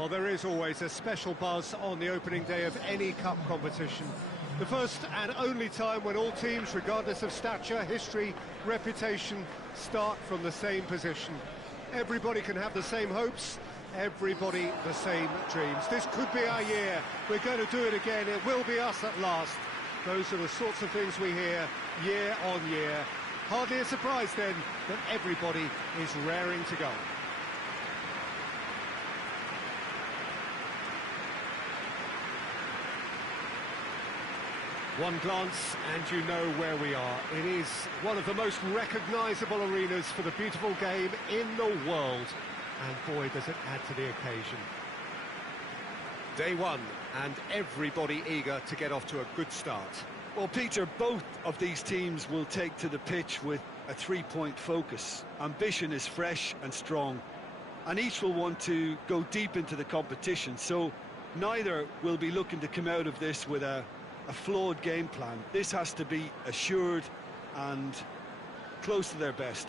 Well, there is always a special buzz on the opening day of any cup competition. The first and only time when all teams, regardless of stature, history, reputation, start from the same position. Everybody can have the same hopes, everybody the same dreams. This could be our year. We're going to do it again. It will be us at last. Those are the sorts of things we hear year on year. Hardly a surprise then that everybody is raring to go. One glance and you know where we are. It is one of the most recognisable arenas for the beautiful game in the world. And boy, does it add to the occasion. Day one, and everybody eager to get off to a good start. Well, Peter, both of these teams will take to the pitch with a three-point focus. Ambition is fresh and strong, and each will want to go deep into the competition, so neither will be looking to come out of this with a flawed game plan. This has to be assured and close to their best.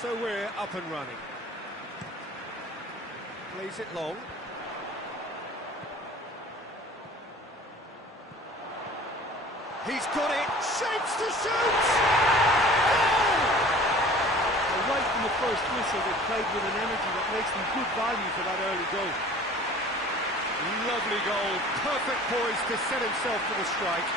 So we're up and running. Plays it long. He's got it, shapes to shoot! Goal! Right from the first whistle, they played with an energy that makes them good value for that early goal. Lovely goal, perfect poise to set himself for the strike.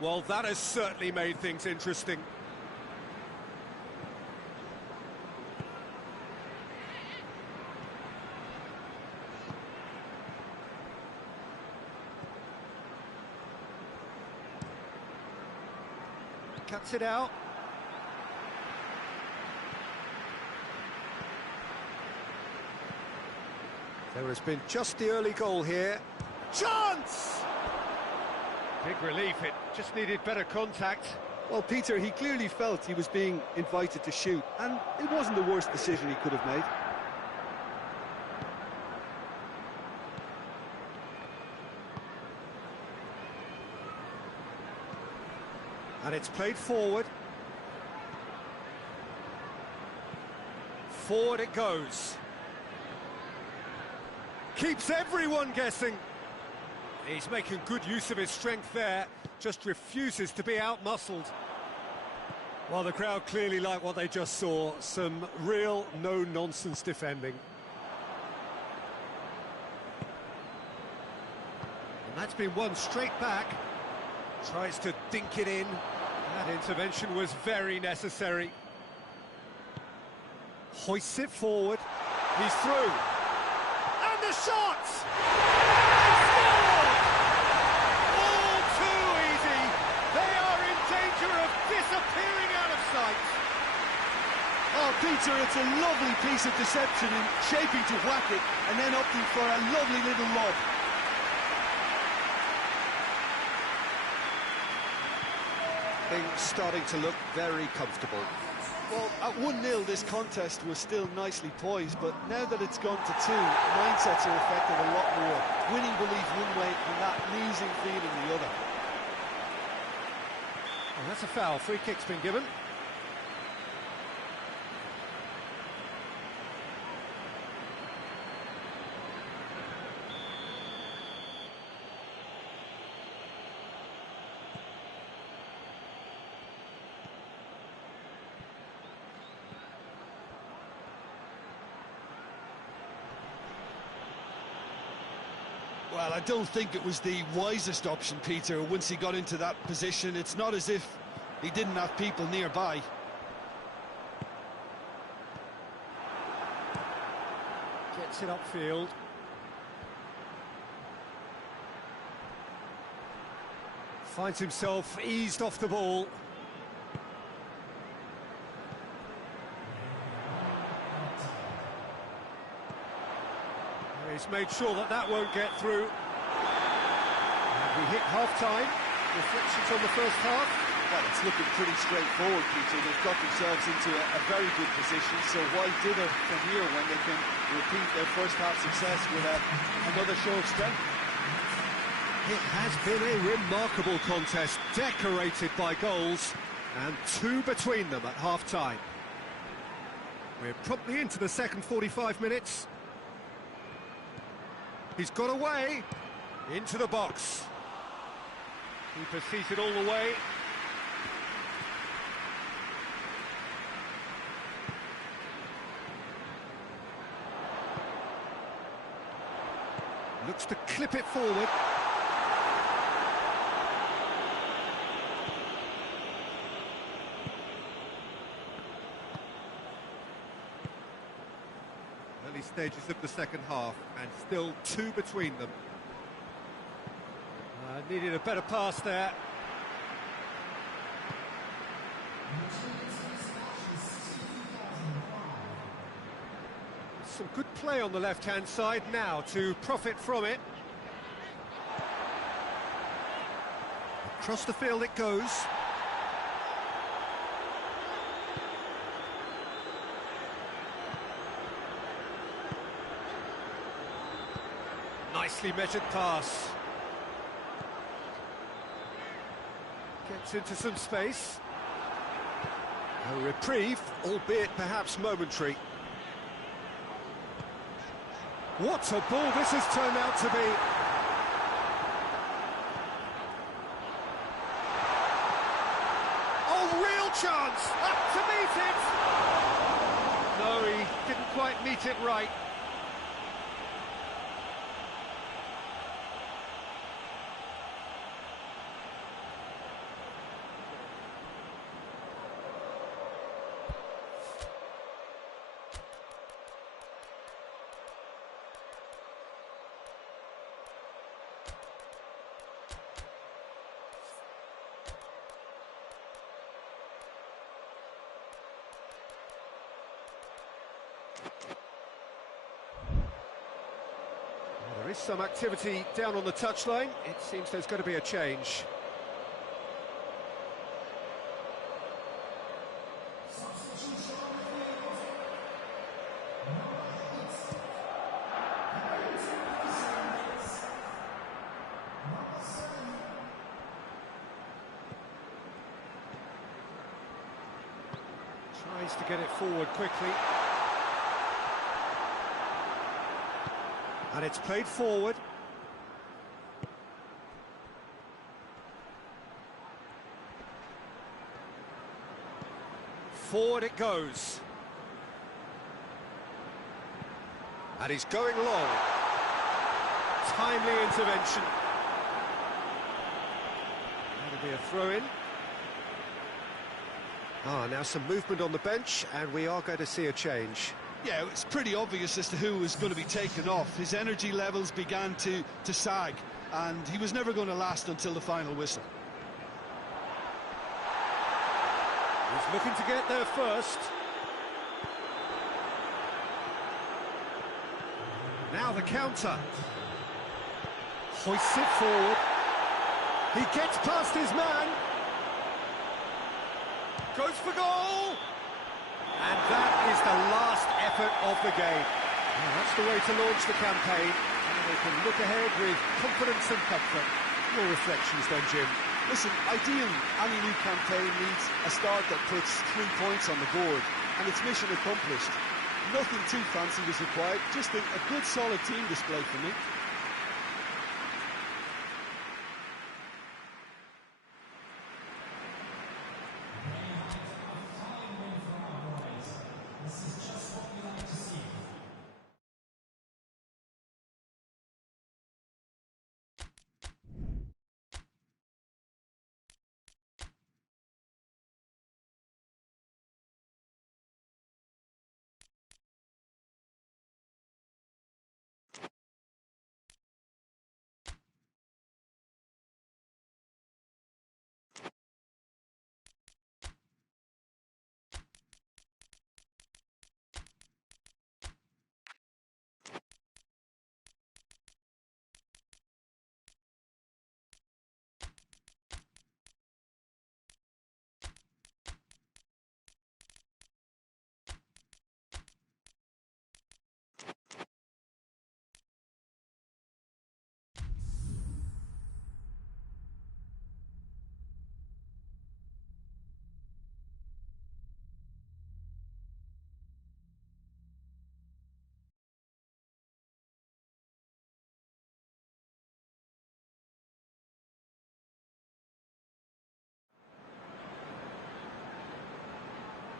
Well, that has certainly made things interesting. Cuts it out. There has been just the early goal here. Chance! Big relief, it just needed better contact. Well, Peter, he clearly felt he was being invited to shoot, and it wasn't the worst decision he could have made. And it's played forward. Forward it goes. Keeps everyone guessing. He's making good use of his strength there, just refuses to be out-muscled. Well, the crowd clearly like what they just saw, some real no-nonsense defending. And that's been won straight back. Tries to dink it in. That intervention was very necessary. Hoists it forward. He's through. And the shot! Disappearing out of sight. Oh, Peter, it's a lovely piece of deception in shaping to whack it and then opting for a lovely little lob. Things starting to look very comfortable. Well, at 1-0 this contest was still nicely poised, but now that it's gone to 2, mindsets are affected a lot more. Winning belief one way and that losing feeling the other. Oh, that's a foul. Free kick's been given. Well, I don't think it was the wisest option, Peter, once he got into that position. It's not as if he didn't have people nearby. Gets it upfield. Finds himself eased off the ball. He's made sure that that won't get through. And we hit half-time. Reflections on the first half? Well, it's looking pretty straightforward, Peter. They've got themselves into a very good position, so why dither from here when they can repeat their first half success with another show of strength? It has been a remarkable contest, decorated by goals, and two between them at half-time. We're promptly into the second 45 minutes. He's got away, into the box. Keeper sees it all the way. Looks to clip it forward. Early stages of the second half, and still two between them. Needed a better pass there. Some good play on the left-hand side now to profit from it. Across the field it goes. Nicely measured pass. Gets into some space. A reprieve, albeit perhaps momentary. What a ball this has turned out to be. Oh, real chance! Up to meet it! No, he didn't quite meet it right. There is some activity down on the touchline. It seems there's going to be a change. Tries to get it forward quickly. And it's played forward. Forward it goes. And he's going long. Timely intervention. That'll be a throw-in. Now some movement on the bench, and we are going to see a change. Yeah, it's pretty obvious as to who was going to be taken off. His energy levels began to sag, and he was never going to last until the final whistle. He's looking to get there first. Now the counter. Hoists it forward. He gets past his man. Goes for goal! And that is the last effort of the game. Well, that's the way to launch the campaign. And they can look ahead with confidence and comfort. Your reflections then, Jim? Listen, ideally, any new campaign needs a start that puts 3 points on the board, and it's mission accomplished. Nothing too fancy was required, just a good, solid team display for me.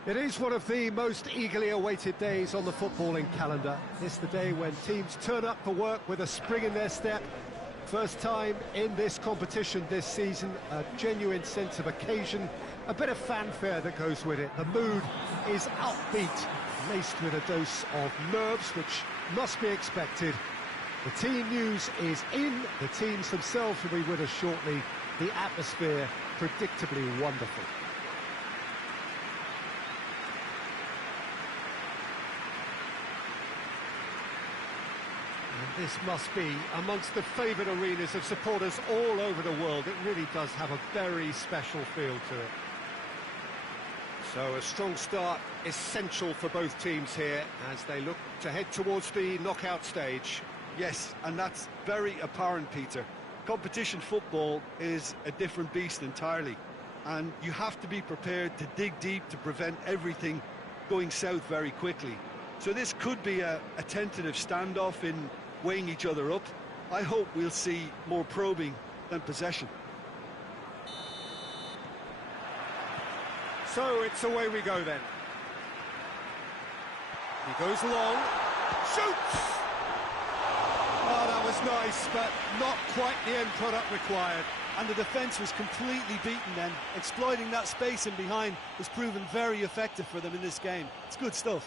It is one of the most eagerly awaited days on the footballing calendar. It's the day when teams turn up for work with a spring in their step. First time in this competition this season, a genuine sense of occasion, a bit of fanfare that goes with it. The mood is upbeat, laced with a dose of nerves, which must be expected. The team news is in, the teams themselves will be with us shortly. The atmosphere predictably wonderful. And this must be amongst the favourite arenas of supporters all over the world. It really does have a very special feel to it. So a strong start essential for both teams here as they look to head towards the knockout stage. Yes, and that's very apparent, Peter. Competition football is a different beast entirely, and you have to be prepared to dig deep to prevent everything going south very quickly. So this could be a tentative standoff in weighing each other up. I hope we'll see more probing than possession. So it's away we go then. He goes long, shoots! Oh, that was nice, but not quite the end product required. And the defence was completely beaten then. Exploiting that space in behind has proven very effective for them in this game. It's good stuff.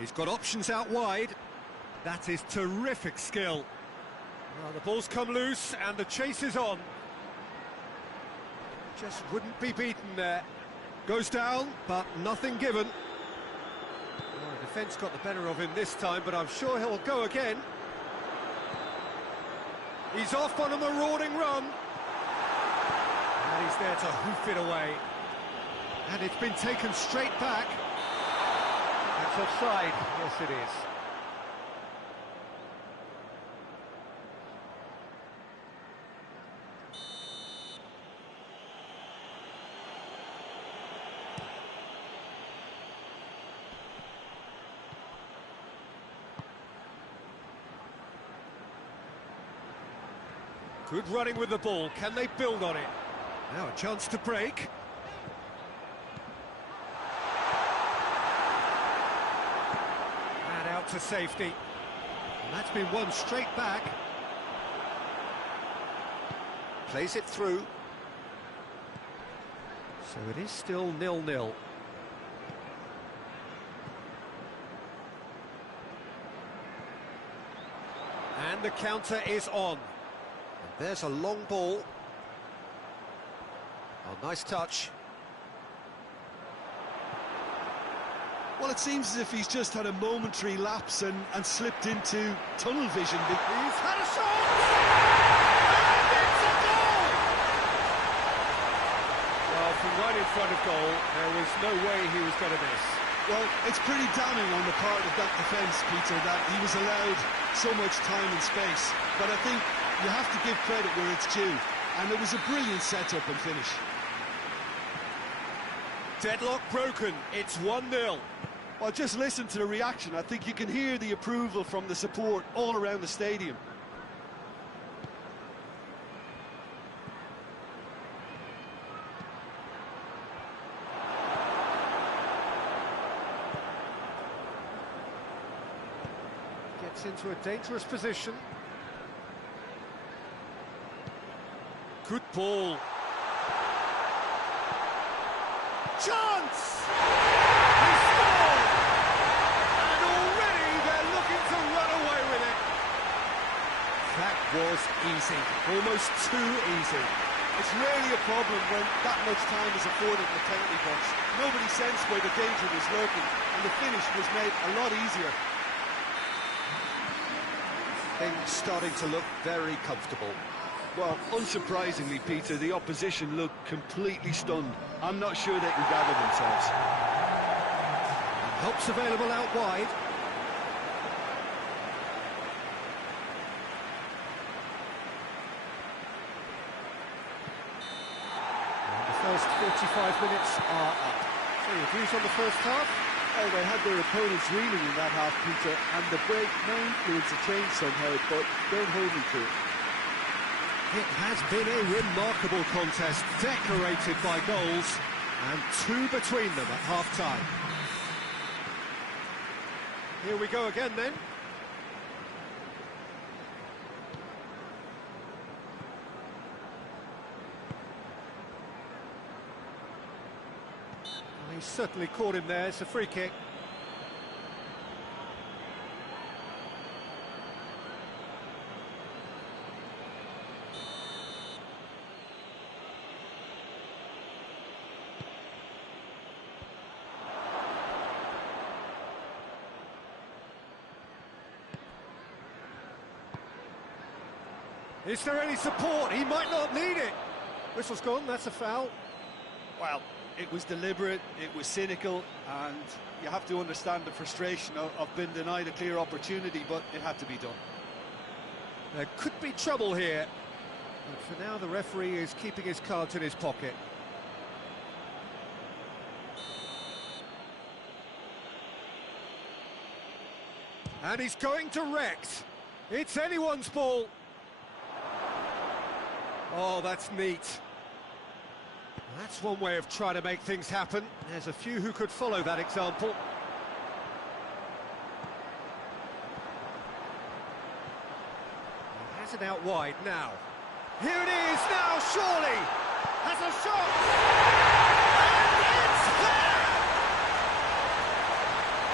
He's got options out wide. That is terrific skill. Well, the ball's come loose and the chase is on. Just wouldn't be beaten there. Goes down, but nothing given. Well, the defence got the better of him this time, but I'm sure he'll go again. He's off on a marauding run. And he's there to hoof it away. And it's been taken straight back. That's offside. Yes, it is. Good running with the ball. Can they build on it? Now a chance to break. And out to safety. And that's been won straight back. Plays it through. So it is still 0-0. And the counter is on. And there's a long ball. Oh, nice touch. Well, it seems as if he's just had a momentary lapse and slipped into tunnel vision. He's had a shot! And it's a goal! Well, from right in front of goal, there was no way he was going to miss. Well, it's pretty damning on the part of that defence, Peter, that he was allowed so much time and space. But I think you have to give credit where it's due. And it was a brilliant setup and finish. Deadlock broken. It's 1-0. Well, just listen to the reaction. I think you can hear the approval from the support all around the stadium. Gets into a dangerous position. Good ball. Chance! He scored! And already they're looking to run away with it. That was easy. Almost too easy. It's rarely a problem when that much time is afforded in the penalty box. Nobody sensed where the danger was lurking, and the finish was made a lot easier. Things starting to look very comfortable. Well, unsurprisingly, Peter, the opposition looked completely stunned. I'm not sure they can gather themselves. Help's available out wide. And the first 45 minutes are up. So your views on the first half? Oh, they had their opponents reeling in that half, Peter, and the break may influence a change somehow, but don't hold me to it. It has been a remarkable contest, decorated by goals, and two between them at half-time. Here we go again then. He certainly caught him there. It's a free kick. Is there any support? He might not need it. Whistle's gone, that's a foul. Well, it was deliberate, it was cynical, and you have to understand the frustration of being denied a clear opportunity, but it had to be done. There could be trouble here. But for now, the referee is keeping his cards in his pocket. And he's going direct. It's anyone's ball. Oh, that's neat. That's one way of trying to make things happen. There's a few who could follow that example. He has it out wide now. Here it is now, surely! Has a shot! And it's there!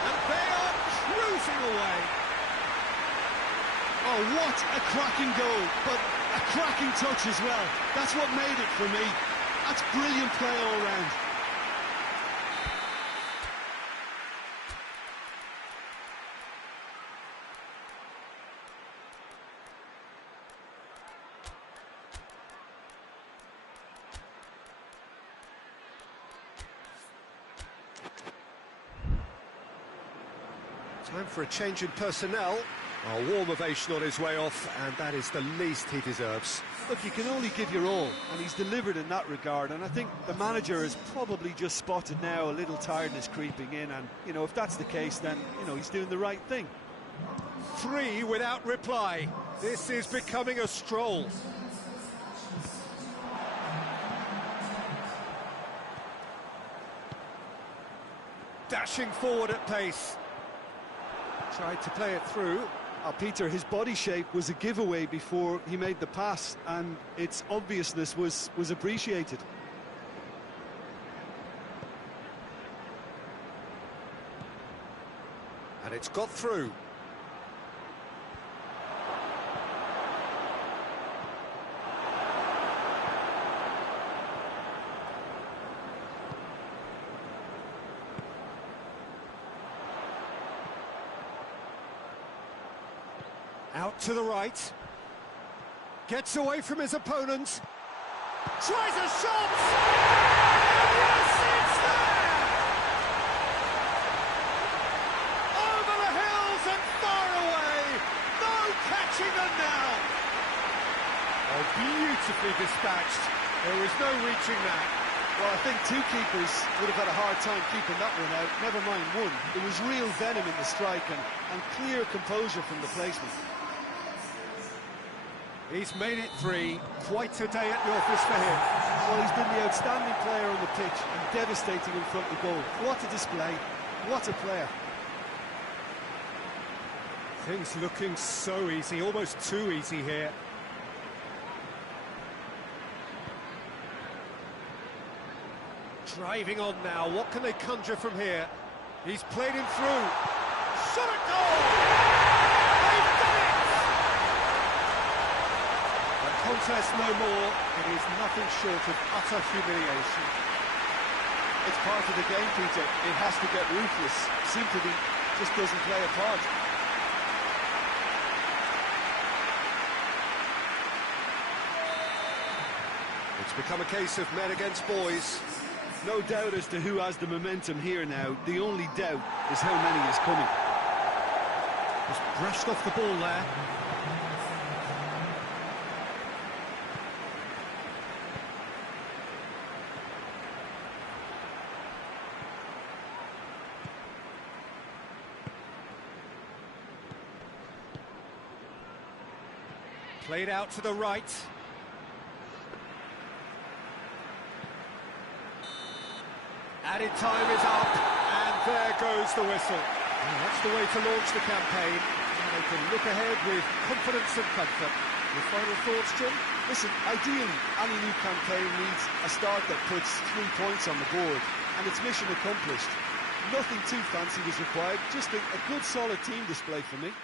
And they are cruising away. Oh, what a cracking goal, but a cracking touch as well. That's what made it for me. That's brilliant play all round. Time for a change in personnel. A warm ovation on his way off, and that is the least he deserves. Look, you can only give your all, and he's delivered in that regard, and I think the manager has probably just spotted now a little tiredness creeping in, and, you know, if that's the case, then, you know, he's doing the right thing. 3 without reply. This is becoming a stroll. Dashing forward at pace. Tried to play it through. Peter, his body shape was a giveaway before he made the pass, and its obviousness was appreciated. And it's got through. Out to the right. Gets away from his opponents. Tries a shot! And yes, it's there! Over the hills and far away. No catching them now. Oh, beautifully dispatched. There was no reaching that. Well, I think two keepers would have had a hard time keeping that one out, never mind one. There was real venom in the strike and clear composure from the placement. He's made it 3. Quite a day at the office for him. Well, he's been the outstanding player on the pitch and devastating in front of goal. What a display. What a player. Things looking so easy, almost too easy here. Driving on now, what can they conjure from here? He's played him through. Shot at goal! They've done it! The contest no more. It is nothing short of utter humiliation. It's part of the game, Peter. It has to get ruthless. Sympathy just doesn't play a part. It's become a case of men against boys. No doubt as to who has the momentum here now. The only doubt is how many is coming. Just brushed off the ball there. Played out to the right. Added time is up, and there goes the whistle. And that's the way to launch the campaign. And they can look ahead with confidence and comfort. Your final thoughts, Jim? Listen, ideally, any new campaign needs a start that puts 3 points on the board, and it's mission accomplished. Nothing too fancy was required, just a good solid team display for me.